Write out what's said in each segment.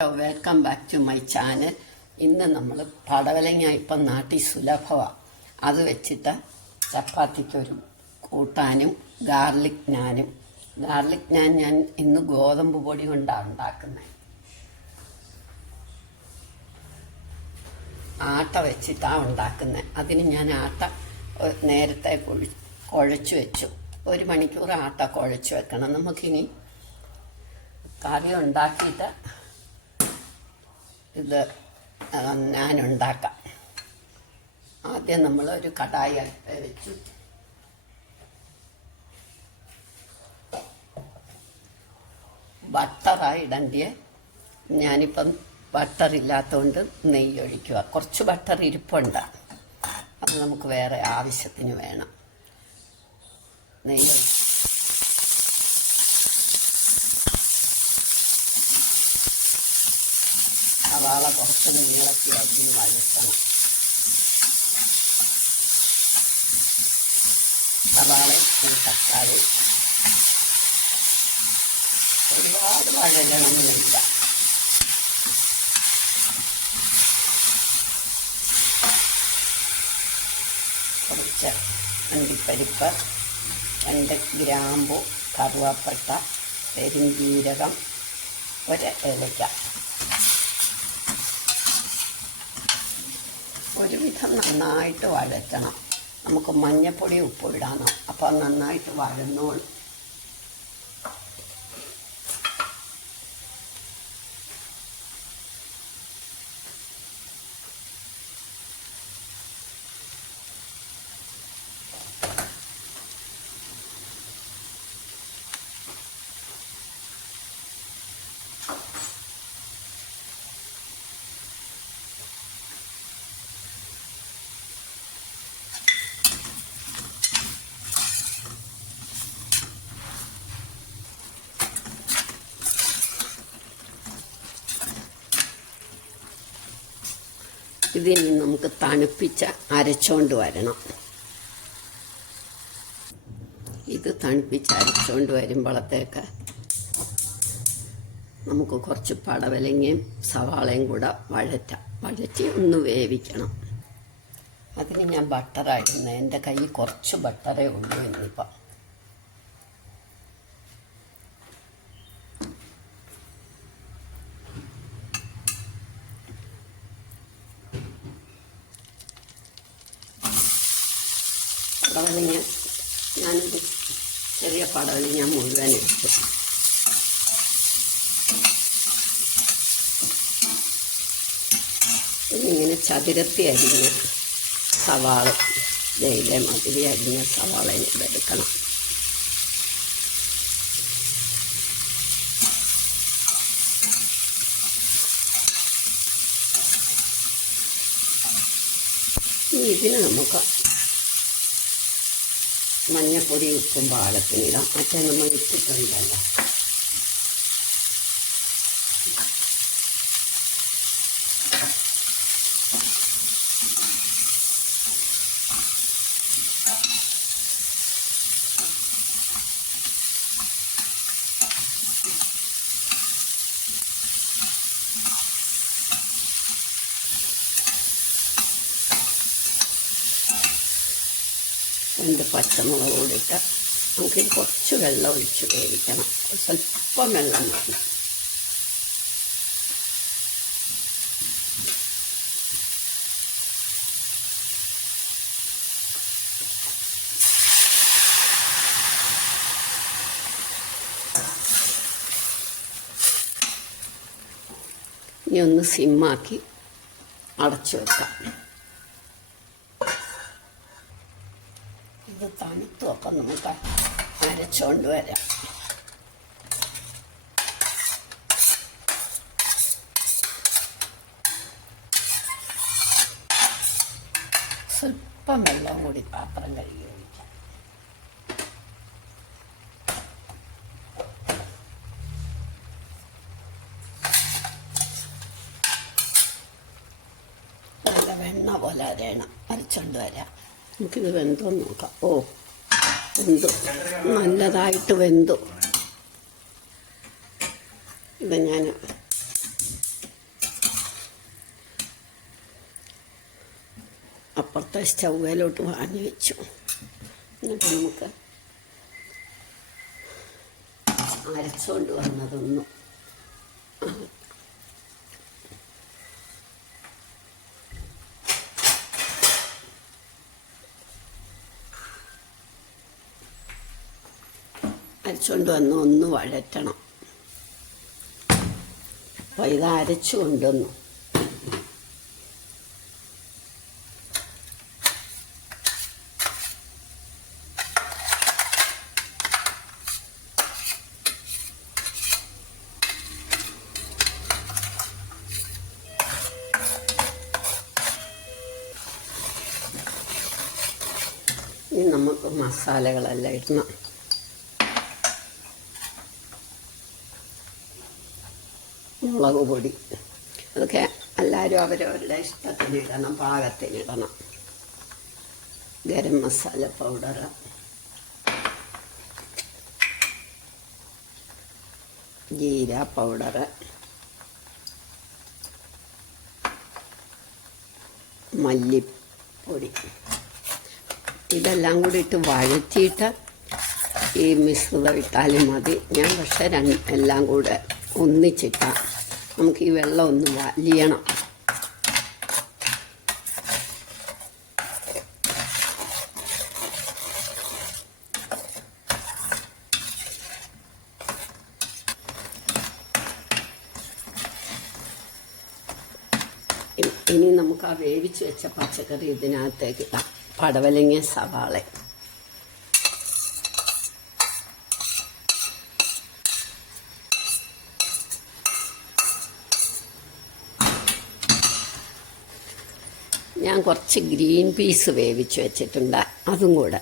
Welcome back to my channel. ഇന്ന് നമ്മൾ പടവലങ്ങ ഇപ്പം നാട്ടിൽ സുലഭമാണ്. അത് വെച്ചിട്ട് ചപ്പാത്തിക്കൊരു കൂട്ടാനും ഗാർലിക് നാനും. ഗാർലിക് നാൻ ഞാൻ ഇന്ന് ഗോതമ്പ് പൊടി കൊണ്ടാണ് ഉണ്ടാക്കുന്നത്. ആട്ട വെച്ചിട്ടാണ് ഉണ്ടാക്കുന്നത്. അതിന് ഞാൻ ആട്ട നേരത്തെ കുഴച്ച് വെച്ചു. 1 മണിക്കൂർ ആട്ട കുഴച്ച് വെക്കണം. നമുക്കിനി കറി ഉണ്ടാക്കിയിട്ട് ഇത് ഞാനുണ്ടാക്കാം. ആദ്യം നമ്മളൊരു കടായി അടുപ്പ് വെച്ചു. ബട്ടറായി ഇടണ്ടിയേ. ഞാനിപ്പം ബട്ടറില്ലാത്തതുകൊണ്ട് നെയ്യ് ഒഴിക്കുക. കുറച്ച് ബട്ടർ ഇരിപ്പുണ്ട്, അത് നമുക്ക് വേറെ ആവശ്യത്തിന് വേണം. നെയ്യ് സവാള കുറച്ചൊന്ന് നീളത്തി അരിഞ്ഞ് വഴറ്റണം. സവാള ഒരു തക്കാളി, ഒരുപാട് വഴലണമെന്നില്ല. കുറച്ച് അണ്ടിപ്പരിപ്പ്, 2 ഗ്രാമ്പു, കറുവാപ്പട്ട, പെരുംജീരകം, 1 ഏലക്ക. ഒരുവിധം നന്നായിട്ട് വഴറ്റണം. നമുക്ക് മഞ്ഞൾപ്പൊടി ഉപ്പ് ഇടണം, അപ്പോൾ നന്നായിട്ട് വഴന്നോളും. ഇതിൽ നിന്ന് നമുക്ക് തണുപ്പിച്ച് അരച്ചോണ്ട് വരണം. ഇത് തണുപ്പിച്ച് അരച്ചോണ്ട് വരുമ്പോഴത്തേക്ക് നമുക്ക് കുറച്ച് പടവലങ്ങയും സവാളയും കൂടെ വഴറ്റി ഒന്ന് വേവിക്കണം. അതിന് ഞാൻ ബട്ടറായിരുന്നു. എൻ്റെ കയ്യിൽ കുറച്ച് ബട്ടറേ ഉള്ളൂ ഇന്നിപ്പം. പടവലങ്ങ ഞാനൊരു ചെറിയ പടവലങ്ങ മുഴുവൻ എടുത്തു. ഇങ്ങനെ ചതുരത്തി അരിഞ്ഞ സവാള, ഇതേ മതിരി അരിഞ്ഞ സവാള എടുക്കണം. ഇതിന് നമുക്ക് മഞ്ഞൾപ്പൊടി ഉപ്പും പാകത്തിനിടാം. മറ്റേ നമ്മൾ ഇട്ടിട്ടുണ്ടല്ലോ. രണ്ട് പച്ചമുളക് കൂടിയിട്ട് നമുക്കിത് കുറച്ച് വെള്ളം ഒഴിച്ച് വേവിക്കണം. സ്വല്പം വെള്ളം മതി. ഇനി ഒന്ന് സിമ്മാക്കി അടച്ചു വെക്കാം. ഇത് തണുത്തു. അപ്പം നമുക്ക് അരച്ചോണ്ട് വരാം. സ്വല്പം വെള്ളം കൂടി പാത്രം കഴുകി ഒഴിക്കാം. നല്ല വെണ്ണ പോലെ അരച്ചോണ്ട് വരാം. നമുക്കിത് വെന്തോ നോക്കാം. വെന്തു, നല്ലതായിട്ട് വെന്തു. ഇത് ഞാൻ അപ്പുറത്തെ സ്റ്റൗവിലോട്ട് വാങ്ങി വെച്ചു. എന്നിട്ട് നമുക്ക് അരച്ചുകൊണ്ട് വന്നതൊന്നും അരച്ചുകൊണ്ട് വന്ന് ഒന്ന് വഴറ്റണം. അപ്പോൾ ഇത് അരച്ചു കൊണ്ടുവന്നു. ഇനി നമുക്ക് മസാലകളെല്ലാം ഇടണം. മുളക് പൊടി അതൊക്കെ എല്ലാവരും അവരവരുടെ ഇഷ്ടത്തിന് ഇടണം, പാകത്തിനിടണം. ഗരം മസാല പൗഡർ, ജീര പൗഡർ, മല്ലിപ്പൊടി, ഇതെല്ലാം കൂടി ഇട്ട് വഴറ്റിയിട്ട് ഈ മിശ്രിതം ഇട്ടാലും മതി. ഞാൻ പക്ഷേ എല്ലാം കൂടെ ഒന്നിച്ചിട്ടാൽ നമുക്ക് ഈ വെള്ളം ഒന്ന് വലിയണം. ഇനി നമുക്ക് ആ വേവിച്ച് വെച്ച പച്ചക്കറി ഇതിനകത്തേക്ക് ഇടാം. പടവലങ്ങ, സവാള, ഞാൻ കുറച്ച് ഗ്രീൻ പീസ് വേവിച്ച് വെച്ചിട്ടുണ്ട്. അതും കൂടെ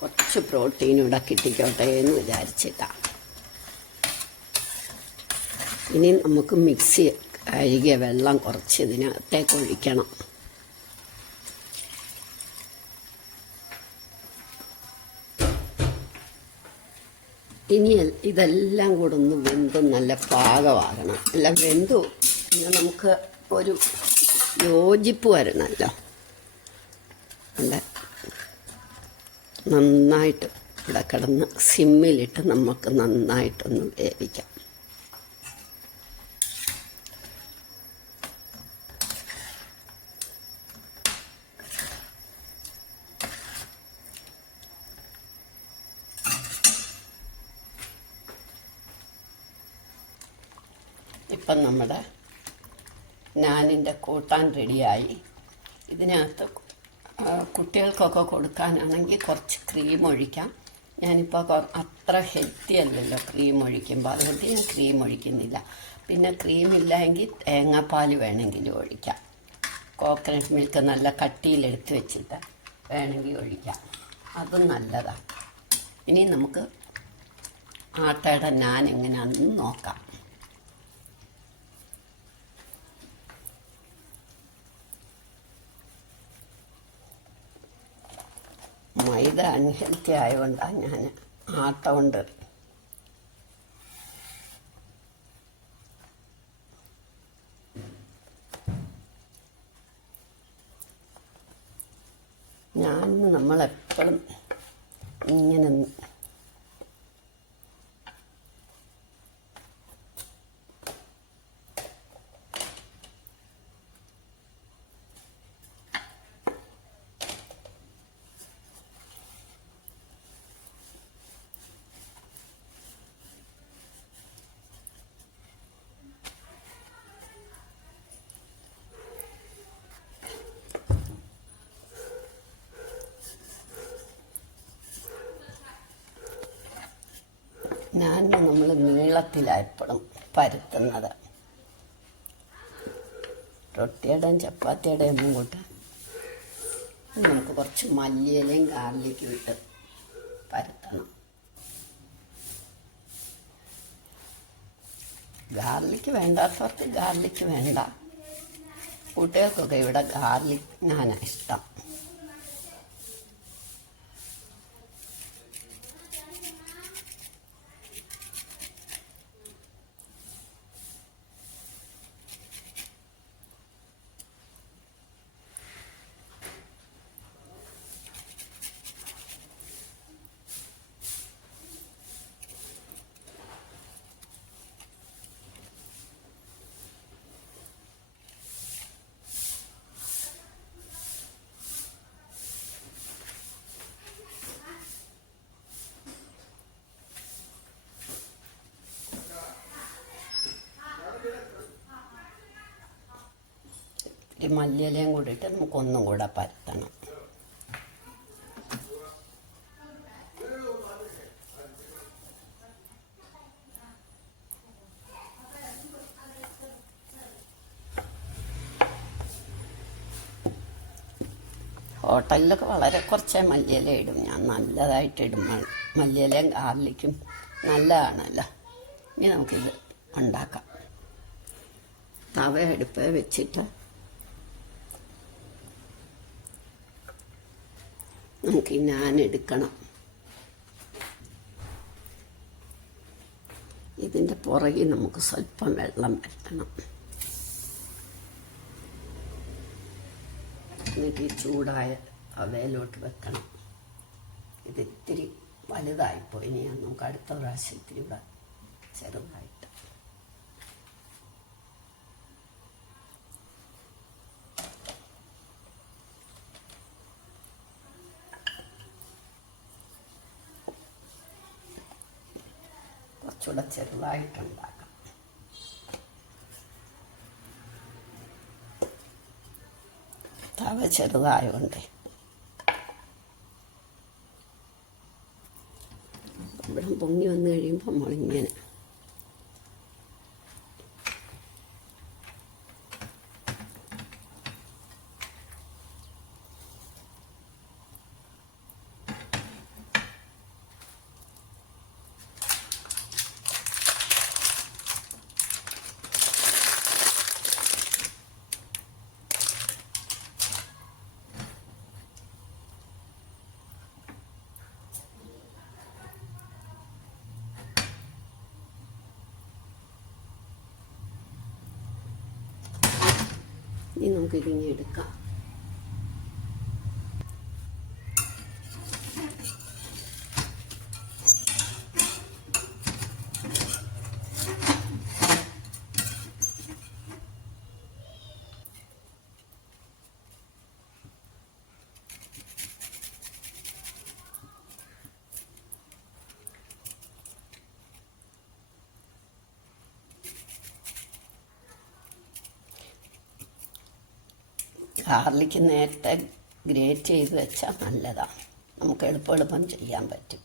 കുറച്ച് പ്രോട്ടീനൂടെ കിട്ടിക്കോട്ടെ എന്ന് വിചാരിച്ചിട്ടാണ്. ഇനി നമുക്ക് മിക്സി കഴുകിയ വെള്ളം കുറച്ച് ഇതിനകത്തേക്ക് ഒഴിക്കണം. ഇനി ഇതെല്ലാം കൂടെ ഒന്ന് വെന്ത് നല്ല പാകമാകണം. എല്ലാം വെന്തു പിന്നെ നമുക്ക് ഒരു യോജിപ്പ് വരണമല്ലോ. അല്ല, നന്നായിട്ട് ഇവിടെ കിടന്ന് സിമ്മിലിട്ട് നമുക്ക് നന്നായിട്ടൊന്ന് വേവിക്കാം. ഇപ്പം നമ്മുടെ നാനിൻ്റെ കൂട്ടാൻ റെഡിയായി. ഇതിനകത്ത് കുട്ടികൾക്കൊക്കെ കൊടുക്കാനാണെങ്കിൽ കുറച്ച് ക്രീം ഒഴിക്കാം. ഞാനിപ്പോൾ അത്ര ഹെൽത്തി അല്ലല്ലോ ക്രീം ഒഴിക്കുമ്പോൾ, അതുകൊണ്ട് ഞാൻ ക്രീം ഒഴിക്കുന്നില്ല. പിന്നെ ക്രീം ഇല്ലെങ്കിൽ തേങ്ങാപ്പാൽ വേണമെങ്കിലും ഒഴിക്കാം. കോക്കനട്ട് മിൽക്ക് നല്ല കട്ടിയിലെടുത്ത് വെച്ചിട്ട് വേണമെങ്കിൽ ഒഴിക്കാം, അതും നല്ലതാണ്. ഇനി നമുക്ക് ആട്ടയുടെ നാൻ എങ്ങനെയാണെന്ന് നോക്കാം. മൈദ അൺഹെൽത്തി ആയതുകൊണ്ടാണ് ഞാൻ ആട്ട കൊണ്ട് നമ്മളെപ്പോഴും ഇങ്ങനെ നമ്മൾ നീളത്തിലായപ്പോഴും പരത്തുന്നത്. റൊട്ടിയുടെയും ചപ്പാത്തിയുടെയും ഒന്നും കൂട്ട് നമുക്ക് കുറച്ച് മല്ലിയിലയും ഗാർലിക്കും ഇട്ട് പരത്തണം. ഗാർലിക്ക് വേണ്ടാത്തവർക്ക് ഗാർലിക്ക് വേണ്ട. കുട്ടികൾക്കൊക്കെ ഇവിടെ ഗാർലിക് നാനാണ് ഇഷ്ടം. ഇത്തിരി മല്ലിയിലയും കൂടി ഇട്ട് നമുക്കൊന്നും കൂടെ പരത്തണം. ഹോട്ടലിലൊക്കെ വളരെ കുറച്ചേ മല്ലിയില ഇടും. ഞാൻ നല്ലതായിട്ട് ഇടും. മല്ലിയിലയും ഗാർലിക്കും നല്ലതാണല്ലോ. ഇനി നമുക്കിത് ഉണ്ടാക്കാം. തവ അടുപ്പ് വെച്ചിട്ട് നമുക്ക് ഈ നാൻ എടുക്കണം. ഇതിൻ്റെ പുറകിൽ നമുക്ക് സ്വല്പം വെള്ളം വരട്ടണം. എന്നിട്ട് ഈ ചൂടായ അവയിലോട്ട് വെക്കണം. ഇതിത്തിരി വലുതായിപ്പോയി. ഇനി നമുക്ക് അടുത്ത പ്രാവശ്യം ഇത്തിരി ഇവിടെ ചെറുതായിട്ട്. കുറച്ചുകൂടെ ചെറുതായിട്ടുണ്ടാക്കാം. തവ ചെറുതായതുകൊണ്ട് ഇവിടെ പൊങ്ങി വന്നു കഴിയുമ്പോൾ നമ്മളിങ്ങനെ ഇനി നമുക്കിതിങ്ങനെ എടുക്കാം. ഗാർലിക്ക് നേരത്തെ ഗ്രേറ്റ് ചെയ്ത് വെച്ചാൽ നല്ലതാണ്. നമുക്ക് എളുപ്പം ചെയ്യാൻ പറ്റും.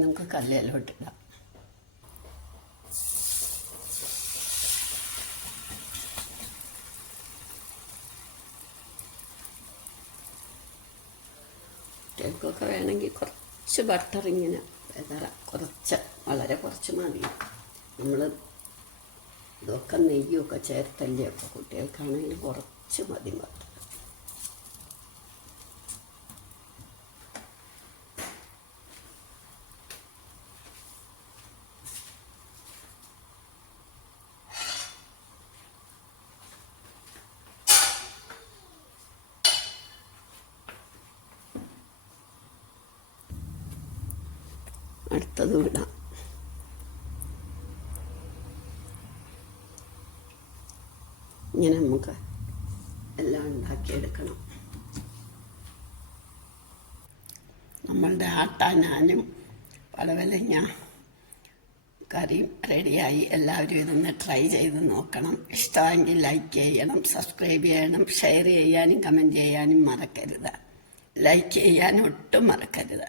നമുക്ക് കല്ലിലോട്ടിടാം. കുട്ടികൾക്കൊക്കെ വേണമെങ്കിൽ കുറച്ച് ബട്ടർ ഇങ്ങനെ വിതറാം. കുറച്ച്, വളരെ കുറച്ച് മതി. നമ്മൾ ഇതൊക്കെ നെയ്യൊക്കെ ചേർത്തല്ലേ. അപ്പോൾ കുട്ടികൾക്കാണെങ്കിൽ കുറച്ച് മതി ബട്ടർ. അടുത്തത് ഇടാം. ഇങ്ങനെ നമുക്ക് എല്ലാം ഉണ്ടാക്കിയെടുക്കണം. നമ്മളുടെ ആട്ടാനാനും പടവലങ്ങ കറിയും റെഡിയായി. എല്ലാവരും ഇതൊന്ന് ട്രൈ ചെയ്ത് നോക്കണം. ഇഷ്ടമെങ്കിൽ ലൈക്ക് ചെയ്യണം, സബ്സ്ക്രൈബ് ചെയ്യണം, ഷെയർ ചെയ്യാനും കമൻറ്റ് ചെയ്യാനും മറക്കരുത്. ലൈക്ക് ചെയ്യാൻ ഒട്ടും മറക്കരുത്.